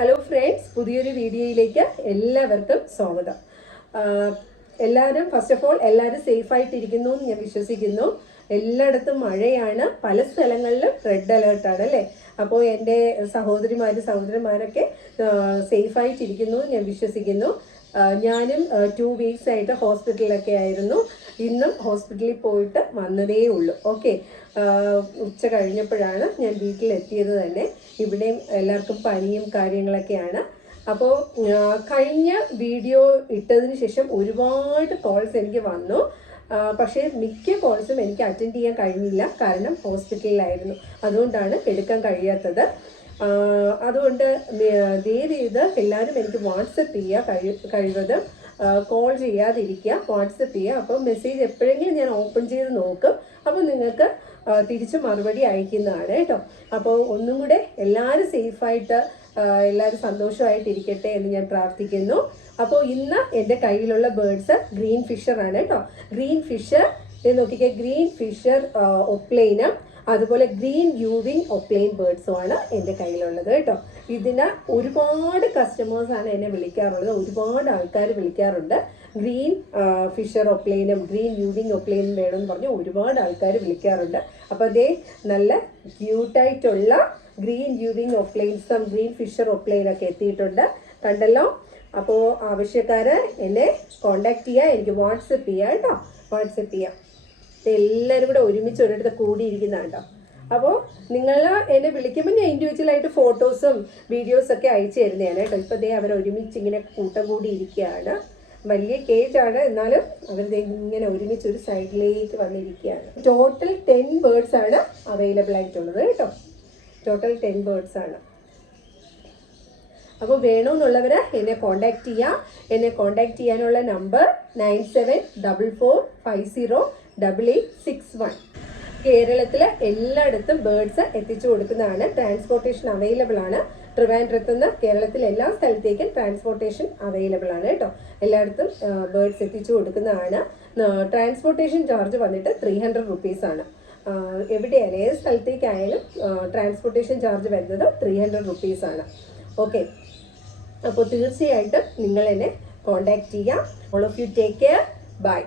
Hello friends പുതിയൊരു വീഡിയോയിലേക്ക് എല്ലാവർക്കും സ്വാഗതം. എല്ലാവരും ഫസ്റ്റ് ഓഫ് ഓൾ എല്ലാവരും സേഫ് ആയിട്ടിരിക്കുന്നു എന്ന് ഞാൻ വിശ്വസിക്കുന്നു. എല്ലായിടത്തും മഴയാണ്. പല സ്ഥലങ്ങളിലും റെഡ് അലേർട്ടാണ് അല്ലേ? അപ്പോൾ എന്റെ സഹോദരിമാരും സഹോദരന്മാരൊക്കെ സേഫ് ആയിട്ടിരിക്കുന്നു എന്ന് ഞാൻ വിശ്വസിക്കുന്നു. ഞാനും ടു വീക്സ് ആയിട്ട് ഹോസ്പിറ്റലിലൊക്കെ ആയിരുന്നു. ഇന്നും ഹോസ്പിറ്റലിൽ പോയിട്ട് വന്നതേ ഉള്ളൂ. ഓക്കെ ഉച്ച കഴിഞ്ഞപ്പോഴാണ് ഞാൻ വീട്ടിലെത്തിയത് തന്നെ. ഇവിടെയും എല്ലാവർക്കും പനിയും കാര്യങ്ങളൊക്കെയാണ്. അപ്പോൾ കഴിഞ്ഞ വീഡിയോ ഇട്ടതിന് ശേഷം ഒരുപാട് കോൾസ് എനിക്ക് വന്നു. പക്ഷേ മിക്ക കോൾസും എനിക്ക് അറ്റൻഡ് ചെയ്യാൻ കഴിഞ്ഞില്ല. കാരണം ഹോസ്പിറ്റലിലായിരുന്നു. അതുകൊണ്ടാണ് എടുക്കാൻ കഴിയാത്തത്. അതുകൊണ്ട് ദയവ് ചെയ്ത് എല്ലാവരും എനിക്ക് വാട്സപ്പ് ചെയ്യുക കഴി കഴിവതും. കോൾ ചെയ്യാതിരിക്കുക വാട്സപ്പ് ചെയ്യുക അപ്പോൾ മെസ്സേജ് എപ്പോഴെങ്കിലും ഞാൻ ഓപ്പൺ ചെയ്ത് നോക്കും. അപ്പോൾ നിങ്ങൾക്ക് തിരിച്ച് മറുപടി അയക്കുന്നതാണ് കേട്ടോ. അപ്പോൾ ഒന്നും കൂടെ എല്ലാവരും സേഫായിട്ട് എല്ലാവരും സന്തോഷമായിട്ടിരിക്കട്ടെ എന്ന് ഞാൻ പ്രാർത്ഥിക്കുന്നു. അപ്പോൾ ഇന്ന് എന്റെ കയ്യിലുള്ള ബേർഡ്സ് ഗ്രീൻ ഫിഷറാണ് കേട്ടോ. ഗ്രീൻ ഫിഷർ നോക്കിക്കേ ഗ്രീൻ ഫിഷർ ഒപ്ലൈനും അതുപോലെ ഗ്രീൻ യൂവിങ് ഒപ്ലൈൻ ബേർഡ്സും ആണ് എന്റെ കയ്യിലുള്ളത് കേട്ടോ. ഇതിന് ഒരുപാട് കസ്റ്റമേഴ്സാണ് എന്നെ വിളിക്കാറുള്ളത്. ഒരുപാട് ആൾക്കാർ വിളിക്കാറുണ്ട്. ഗ്രീൻ ഫിഷർ ഒപ്ലെയിനും ഗ്രീൻ യൂവിങ് ഒപ്ലെയിനും വേണമെന്ന് പറഞ്ഞ് ഒരുപാട് ആൾക്കാർ വിളിക്കാറുണ്ട്. അപ്പോൾ അതേ നല്ല ക്യൂട്ടായിട്ടുള്ള ഗ്രീൻ യൂവിങ് ഒപ്ലെയിൻസും ഗ്രീൻ ഫിഷർ ഒപ്ലെയിനൊക്കെ എത്തിയിട്ടുണ്ട്. കണ്ടല്ലോ? അപ്പോൾ ആവശ്യക്കാർ എന്നെ കോണ്ടാക്ട് ചെയ്യുക എനിക്ക് വാട്സപ്പ് ചെയ്യുക കേട്ടോ. വാട്സപ്പ് ചെയ്യാം. എല്ലാവരും കൂടെ ഒരുമിച്ച് ഒരിടത്ത് കൂടിയിരിക്കുന്ന കേട്ടോ. അപ്പോൾ നിങ്ങൾ എന്നെ വിളിക്കുമ്പോൾ ഞാൻ ഇൻഡിവിജ്വലായിട്ട് ഫോട്ടോസും വീഡിയോസും ഒക്കെ അയച്ചു തരുന്നതാണ് കേട്ടോ. ഇപ്പോൾ ദേ അവർ ഒരുമിച്ച് ഇങ്ങനെ കൂട്ടം കൂടി ഇരിക്കുകയാണ് വലിയ കേജാണ് എന്നാലും അവർ ഇങ്ങനെ ഒരുമിച്ച് ഒരു സൈഡിലേക്ക് വന്നിരിക്കുകയാണ്. ടോട്ടൽ ടെൻ ബേർഡ്സ് ആണ് അവൈലബിൾ ആയിട്ടുള്ളത് കേട്ടോ. ടോട്ടൽ ടെൻ ബേർഡ്സ് ആണ്. അപ്പോൾ വേണമെന്നുള്ളവർ എന്നെ കോണ്ടാക്ട് ചെയ്യാം. എന്നെ കോണ്ടാക്ട് ചെയ്യാനുള്ള number nine seven double four five zero double eight six one കേരളത്തിൽ എല്ലായിടത്തും ബേർഡ്സ് എത്തിച്ചു കൊടുക്കുന്നതാണ്. ട്രാൻസ്പോർട്ടേഷൻ അവൈലബിൾ ആണ്. ട്രിവാൻഡ്രത്തു നിന്ന് കേരളത്തിലെ എല്ലാ സ്ഥലത്തേക്കും ട്രാൻസ്പോർട്ടേഷൻ അവൈലബിൾ ആണ് കേട്ടോ. എല്ലായിടത്തും ബേർഡ്സ് എത്തിച്ചു കൊടുക്കുന്നതാണ്. ട്രാൻസ്പോർട്ടേഷൻ ചാർജ് വന്നിട്ട് ത്രീ ഹൺഡ്രഡ് റുപ്പീസ് ആണ്. എവിടെയായാലും ഏത് സ്ഥലത്തേക്കായാലും ട്രാൻസ്പോർട്ടേഷൻ ചാർജ് വരുന്നത് ത്രീ ഹൺഡ്രഡ് റുപ്പീസ് ആണ്. ഓക്കെ അപ്പോൾ തീർച്ചയായിട്ടും നിങ്ങൾ എന്നെ കോണ്ടാക്ട് ചെയ്യാം. All of you take care bye